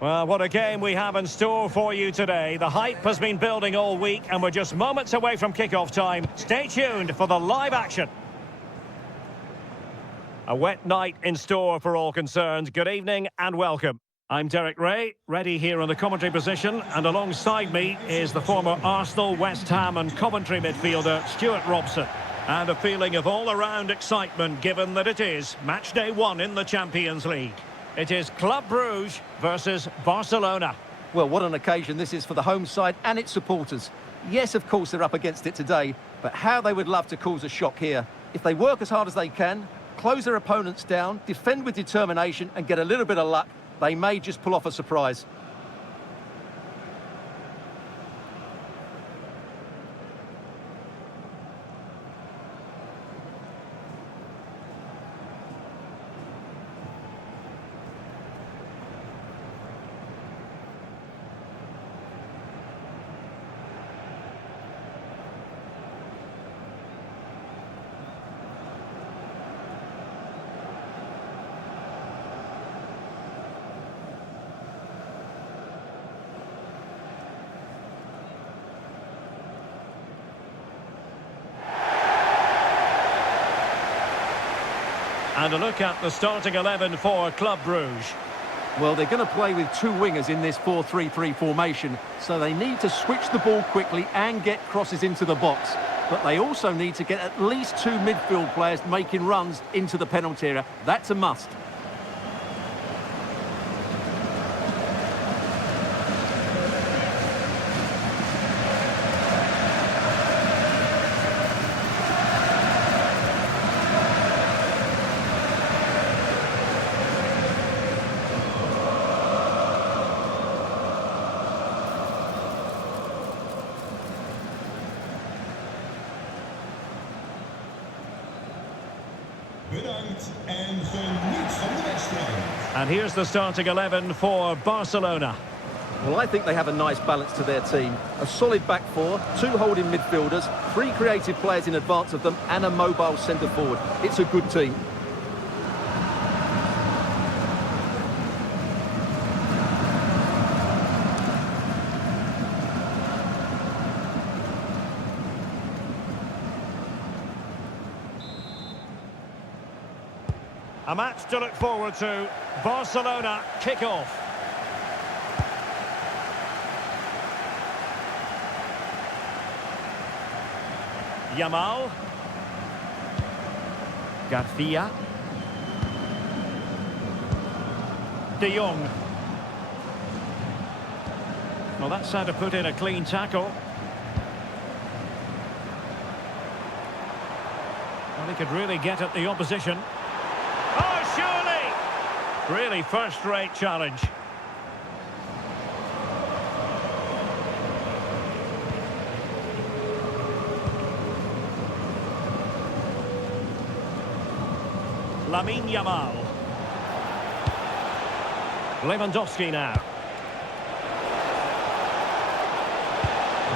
Well, what a game we have in store for you today. The hype has been building all week and we're just moments away from kickoff time. Stay tuned for the live action. A wet night in store for all concerned. Good evening and welcome. I'm Derek Ray, ready here on the commentary position, and alongside me is the former Arsenal, West Ham and Coventry midfielder Stuart Robson. And a feeling of all-around excitement given that it is match day 1 in the Champions League. It is Club Brugge versus Barcelona. Well, what an occasion this is for the home side and its supporters. Yes, of course, they're up against it today, but how they would love to cause a shock here. If they work as hard as they can, close their opponents down, defend with determination and get a little bit of luck, they may just pull off a surprise. And a look at the starting 11 for Club Brugge. Well, they're going to play with two wingers in this 4-3-3 formation, so they need to switch the ball quickly and get crosses into the box. But they also need to get at least two midfield players making runs into the penalty area. That's a must. Bedankt en geniet van de wedstrijd. And here's the starting 11 for Barcelona. Well, I think they have a nice balance to their team. A solid back four, two holding midfielders, three creative players in advance of them, and a mobile centre forward. It's a good team. A match to look forward to. Barcelona kickoff. Yamal. Garcia. De Jong. Well, that's how to put in a clean tackle. Well, he could really get at the opposition. Oh, surely! Really first-rate challenge. Lamine Yamal. Lewandowski now.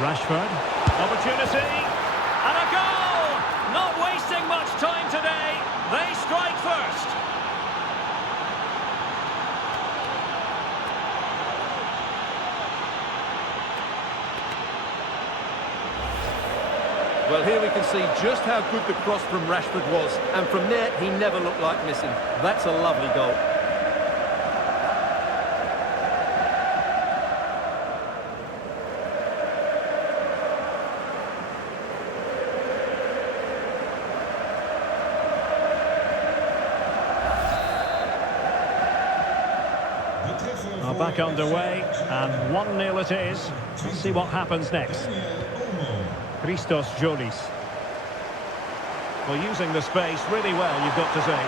Rashford. Opportunity. And a goal! Not wasting much time today. They strike first. Well, here we can see just how good the cross from Rashford was. And from there, he never looked like missing. That's a lovely goal. Well, back underway, and 1-0 it is. Let's see what happens next. Christos Jolis. Well, using the space really well, you've got to say.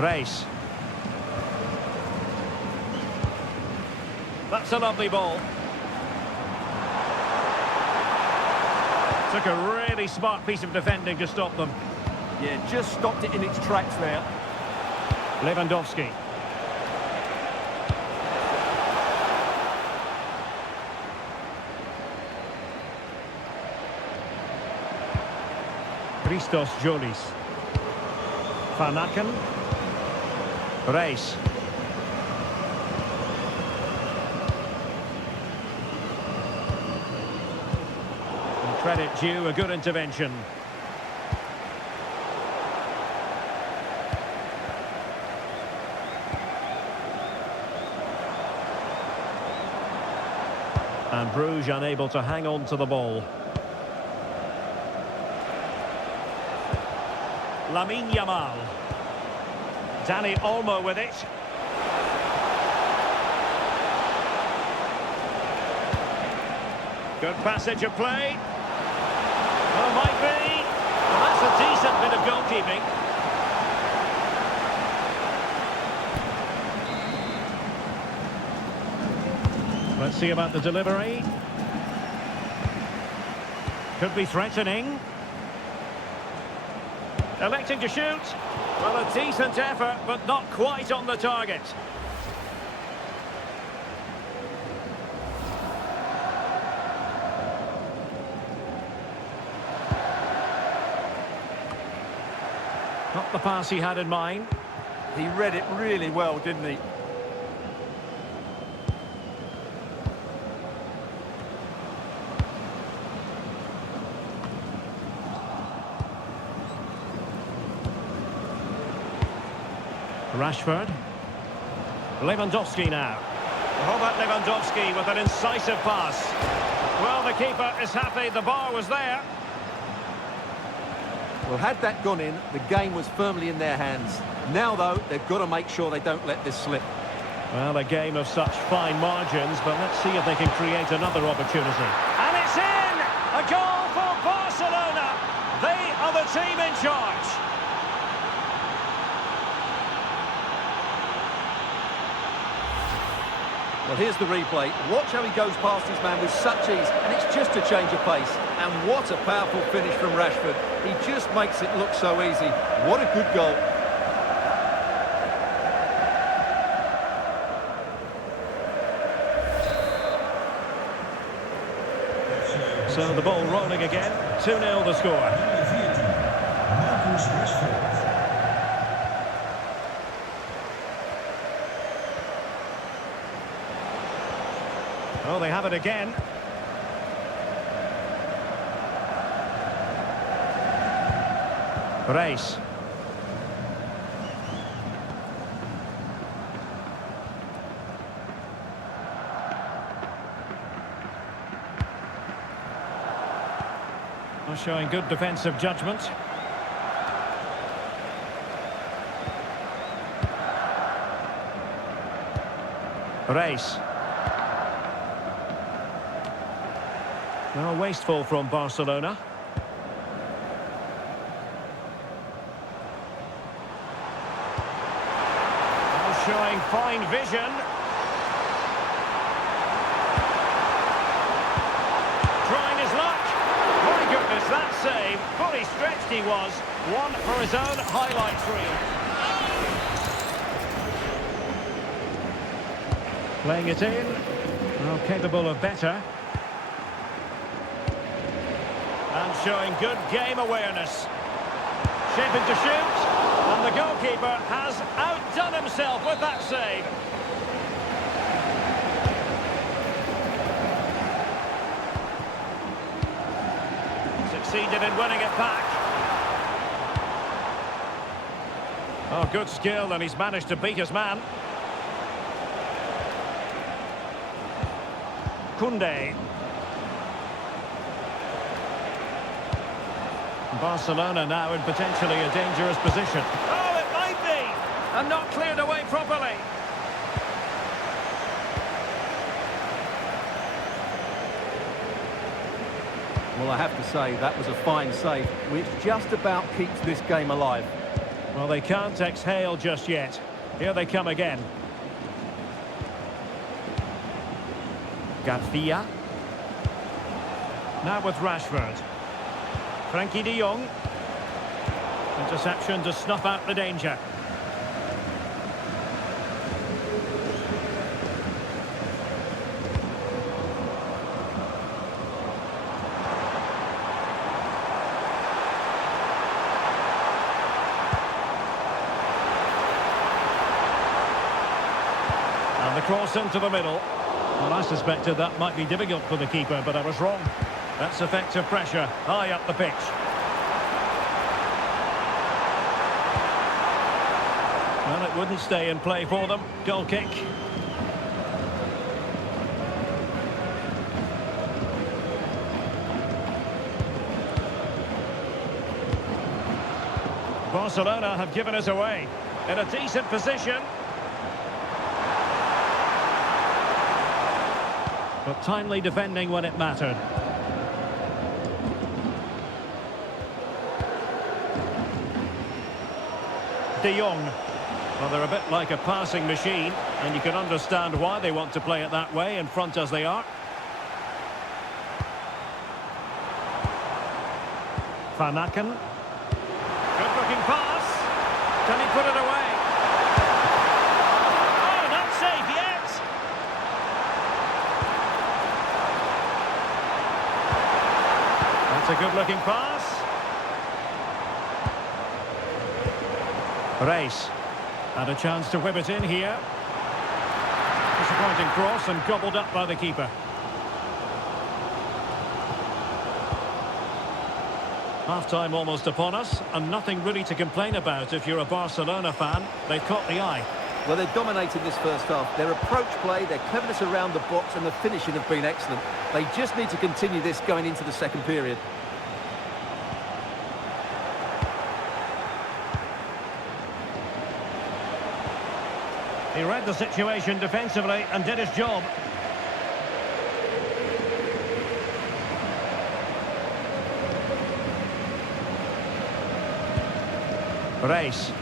Reis. That's a lovely ball. Took a really smart piece of defending to stop them. Yeah, just stopped it in its tracks there. Lewandowski. Christos Jolis. Van Aken. Race. Credit due, a good intervention. And Brugge unable to hang on to the ball. Lamine Yamal. Dani Olmo with it. Good passage of play. Oh, might be. Well, that's a decent bit of goalkeeping. Let's see about the delivery. Could be threatening. Electing to shoot. Well, a decent effort, but not quite on the target. Not the pass he had in mind. He read it really well, didn't he? Rashford. Lewandowski now. How about Lewandowski with an incisive pass? Well, the keeper is happy, the bar was there. Well, had that gone in, the game was firmly in their hands. Now, though, they've got to make sure they don't let this slip. Well, a game of such fine margins, but let's see if they can create another opportunity. And it's in! A goal for Barcelona! They are the team in charge. Well, here's the replay. Watch how he goes past his man with such ease, and it's just a change of pace. And what a powerful finish from Rashford. He just makes it look so easy. What a good goal. So the ball rolling again. 2-0 the score. Marcus Rashford. Oh, they have it again. Race. Showing good defensive judgment. Race. Well, wasteful from Barcelona. Well, showing fine vision. Trying his luck. My goodness, that save. Fully stretched he was. One for his own highlights reel. Playing it in. Well, capable of better. And showing good game awareness. Shaping to shoot. And the goalkeeper has outdone himself with that save. Succeeded in winning it back. Oh, good skill, and he's managed to beat his man. Koundé. Barcelona now in potentially a dangerous position. Oh, it might be! And not cleared away properly. Well, I have to say, that was a fine save, which just about keeps this game alive. Well, they can't exhale just yet. Here they come again. Garcia. Now with Rashford. Frankie de Jong. Interception to snuff out the danger. cross into the middle. Well, I suspected that might be difficult for the keeper, but I was wrong. That's effective pressure, high up the pitch. Well, it wouldn't stay in play for them. Goal kick. Barcelona have given us away. In a decent position. But timely defending when it mattered. De Jong. Well, they're a bit like a passing machine, and you can understand why they want to play it that way, in front as they are. Van Aken. Good-looking pass. Can he put it away? Oh, not safe yet. That's a good-looking pass. Reis had a chance to whip it in here. Disappointing cross and gobbled up by the keeper. Half-time almost upon us, and nothing really to complain about if you're a Barcelona fan. They've caught the eye. Well, they've dominated this first half. Their approach play, their cleverness around the box and the finishing have been excellent. They just need to continue this going into the second period. He read the situation defensively and did his job. Reis.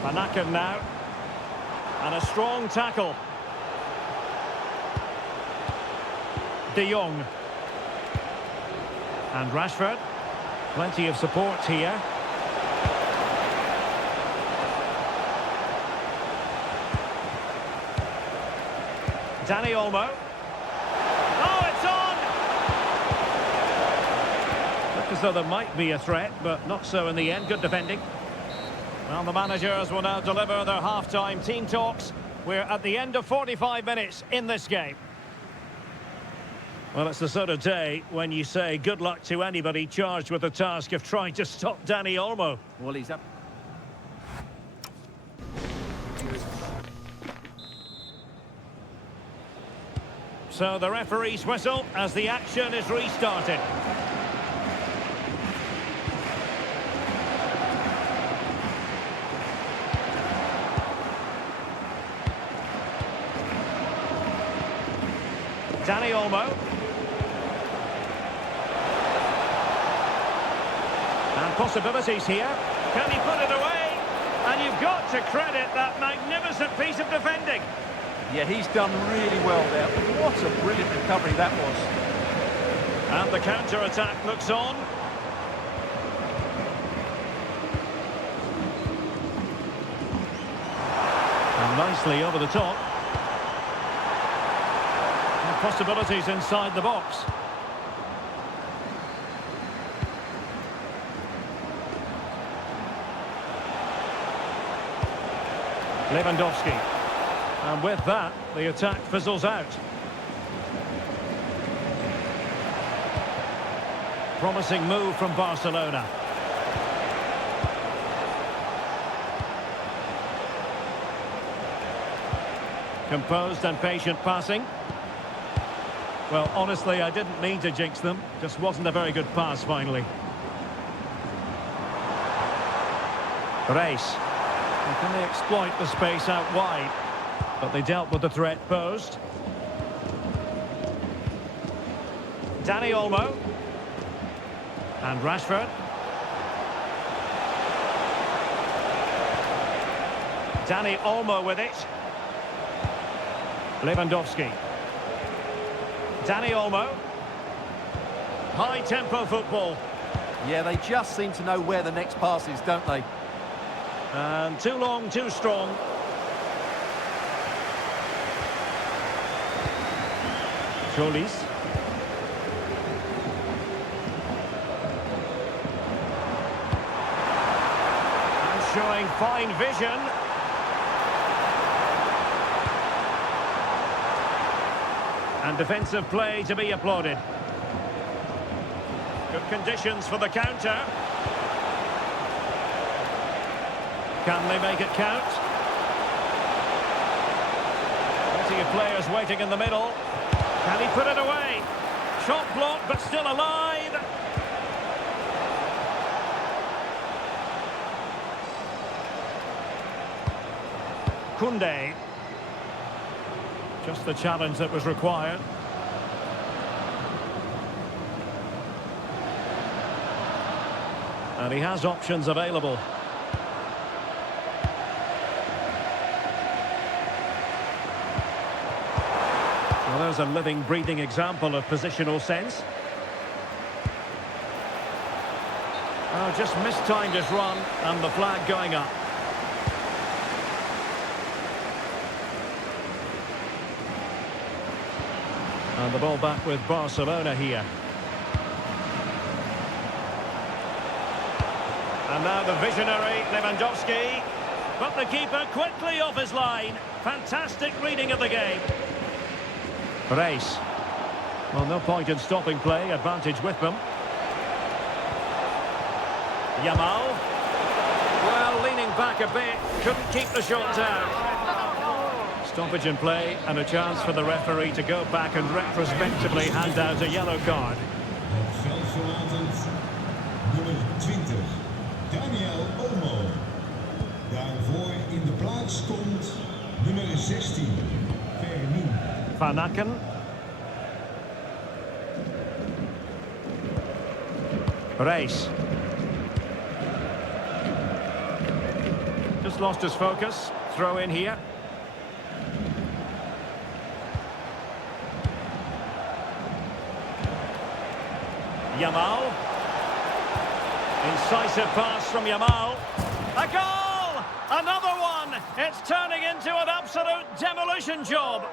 Van Aken now. And a strong tackle. De Jong. And Rashford. Plenty of support here. Dani Olmo. Oh, it's on! Looked as though there might be a threat, but not so in the end. Good defending. Well, the managers will now deliver their half-time team talks. We're at the end of 45 minutes in this game. Well, it's the sort of day when you say good luck to anybody charged with the task of trying to stop Dani Olmo. Well, he's up. So the referee's whistle as the action is restarted. Dani Olmo. And possibilities here. Can he put it away? And you've got to credit that magnificent piece of defending. Yeah, he's done really well there. What a brilliant recovery that was. And the counter-attack looks on. And nicely over the top. And possibilities inside the box. Lewandowski. And with that, the attack fizzles out. Promising move from Barcelona. Composed and patient passing. Well, honestly, I didn't mean to jinx them. Just wasn't a very good pass, finally. Reis. And can they exploit the space out wide? But they dealt with the threat posed. Dani Olmo. And Rashford. Dani Olmo with it. Lewandowski. Dani Olmo. High-tempo football. Yeah, they just seem to know where the next pass is, don't they? And too long, too strong. Jolis. And showing fine vision. And defensive play to be applauded. Good conditions for the counter. Can they make it count? Plenty of players waiting in the middle. Can he put it away? Shot blocked, but still alive. Koundé. Just the challenge that was required. And he has options available. Well, there's a living, breathing example of positional sense. Oh, just mistimed his run, and the flag going up. And the ball back with Barcelona here. And now the visionary Lewandowski. But the keeper quickly off his line. Fantastic reading of the game. Race. Well, no point in stopping play. Advantage with them. Yamal. Well, leaning back a bit. Couldn't keep the shot down. Stoppage in play and a chance for the referee to go back and retrospectively hand out a yellow card. Het veld verlatend nummer 20, Daniel Olmo. Daarvoor in de plaats komt nummer 16, Fermin. Van Aken. Race. Just lost his focus. Throw in here. Yamal. Incisive pass from Yamal. A goal! Another one! It's turning into an absolute demolition job.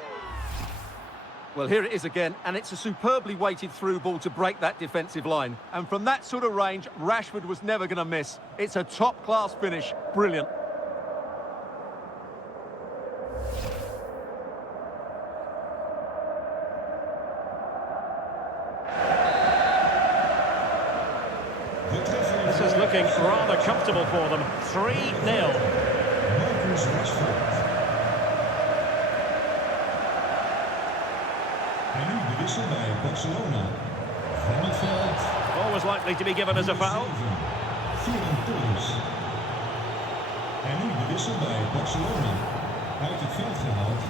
Well, here it is again, and it's a superbly weighted through ball to break that defensive line. And from that sort of range, Rashford was never going to miss. It's a top-class finish. Brilliant. This is looking rather comfortable for them. 3-0. Marcus Rashford. En nu de wissel bij Barcelona. Van het veld. Always likely to be given as a foul. Ferran Torres. En nu de wissel bij Barcelona. Uit het veld gehaald.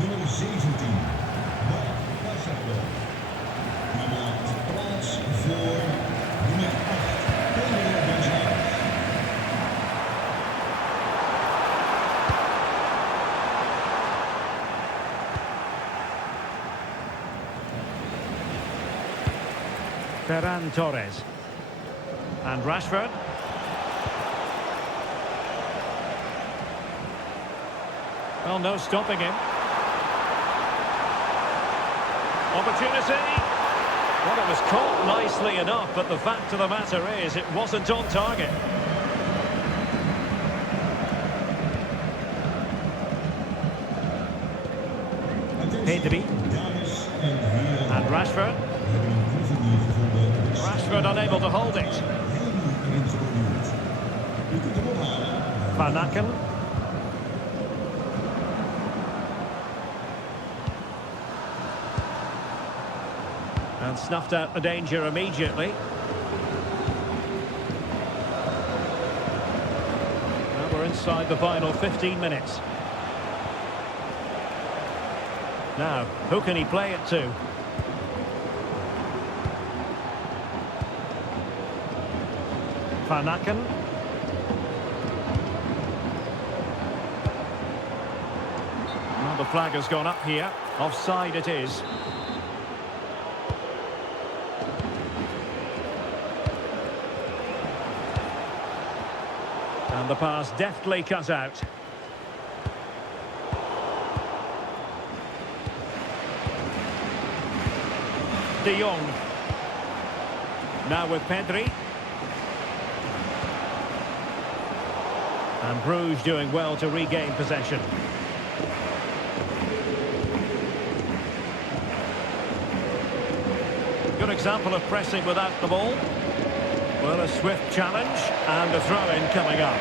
Nummer 17. Marc Barcelona. Die maakt plaats voor nummer 8. Ferran Torres. And Rashford. Well, no stopping him. Opportunity. Well, it was caught nicely enough, but the fact of the matter is it wasn't on target. Pedri. And Rashford. Rashford unable to hold it. Van Aken. And snuffed out the danger immediately. Now we're inside the final 15 minutes. Now, who can he play it to? Van Aken. Well, the flag has gone up here. Offside it is. And the pass deftly cut out. De Jong. Now with Pedri. And Brugge doing well to regain possession. Good example of pressing without the ball. Well, a swift challenge and a throw-in coming up.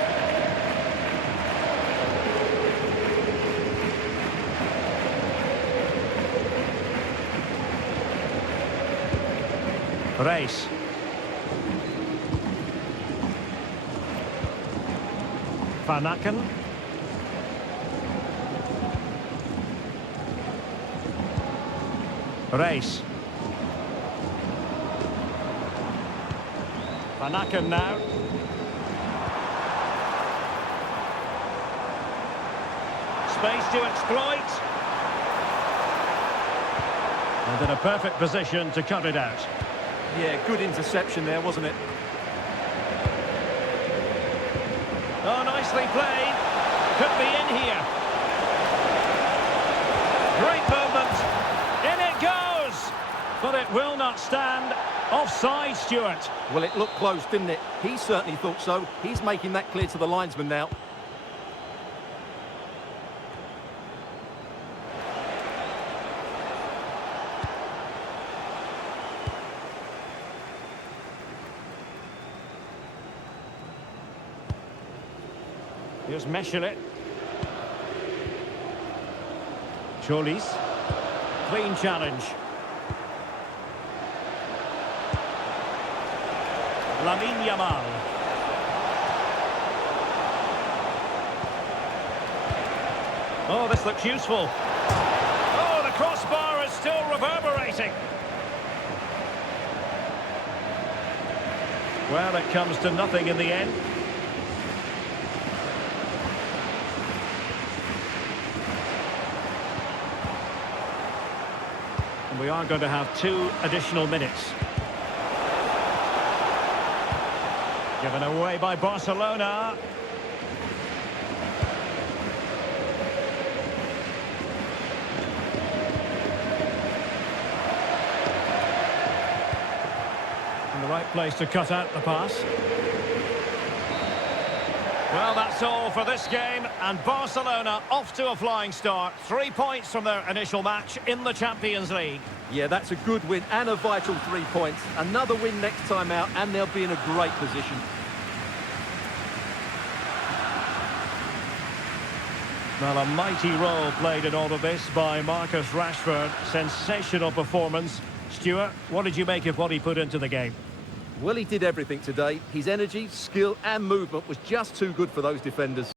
Race. Van Aken. Race. Van Aken now. Space to exploit. And in a perfect position to cut it out. Yeah, good interception there, wasn't it? Oh, nicely played. Could be in here. Great movement. In it goes. But it will not stand. Offside, Stuart. Well, it looked close, didn't it? He certainly thought so. He's making that clear to the linesman now. Here's Meshelet. Cholis. Clean challenge. Lamine Yamal. Oh, this looks useful. Oh, the crossbar is still reverberating. Well, it comes to nothing in the end. And we are going to have 2 additional minutes. Given away by Barcelona. In the right place to cut out the pass. Well, that's all for this game, and Barcelona off to a flying start. 3 points from their initial match in the Champions League. Yeah, that's a good win and a vital 3 points. Another win next time out, and they'll be in a great position. Well, a mighty role played in all of this by Marcus Rashford. Sensational performance. Stuart, what did you make of what he put into the game? Well, he did everything today. His energy, skill and movement was just too good for those defenders.